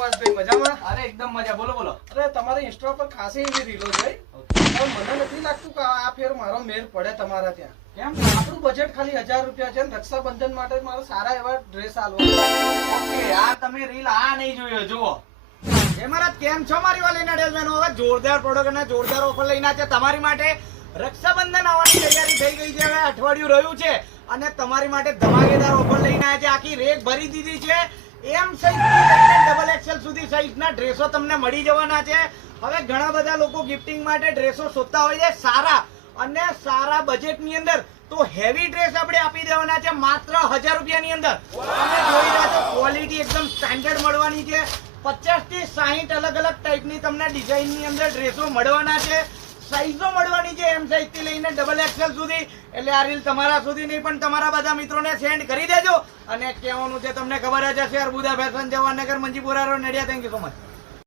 પાસભાઈ મજામાં? અરે એકદમ મજા. બોલો બોલો. અરે તમારી ઇન્સ્ટા પર ખાસી એવી રીલો છે. પણ મને નથી લાગતું કે આ ફેર મારો મેળ પડે તમારા ત્યાં. કેમ? આપણું બજેટ ખાલી 1000 રૂપિયા છે ને રક્ષાબંધન માટે મારે સારા એવા ડ્રેસ આલવા. ઓકે, આ તમે રીલ આ નહીં જોયો. જુઓ જય મહારાજ, કેમ છો મારી વાલી નડેલબેનો? હવે જોરદાર પ્રોડક્ટ અને જોરદાર ઓફર લઈને છે તમારી માટે. રક્ષાબંધન આવવાની તૈયારી થઈ ગઈ છે. હવે અઠવાડિયું રહ્યું છે અને તમારી માટે ધમાકેદાર ઓફર લઈને આવ્યા છે. આખી રેક ભરી દીધી છે. એમ સાઈઝ થી લઈને ડબલ એક્સેલ સુધી સાઈઝના ડ્રેસો તમને મળી જવાના છે. હવે ઘણા બધા લોકો ગિફ્ટિંગ માટે ડ્રેસો શોધતા હોય છે સારા અને સારા બજેટની અંદર. તો હેવી ડ્રેસ આપણે આપી દેવાના છે માત્ર 1000 રૂપિયાની અંદર. તમે જોઈ રહ્યા છો ક્વોલિટી એકદમ સ્ટાન્ડર્ડ મળવાની છે. 50 થી 60 અલગ અલગ ટાઈપની તમને ડિઝાઇનની અંદર ડ્રેસો મળવાના છે. સાઈઝો મળવાની છે એમ સાઈઝ થી લઈને ડબલ એક્સેલ સુધી. એટલે આ રીલ તમારા સુધી નહીં પણ તમારા બધા મિત્રોને સેન્ડ કરી દેજો. અને કહેવાનું છે તમને ખબર જ હશે, Arbuda fashion, Jawahar Nagar, Manjipura road, Nadiad. Thank you so much.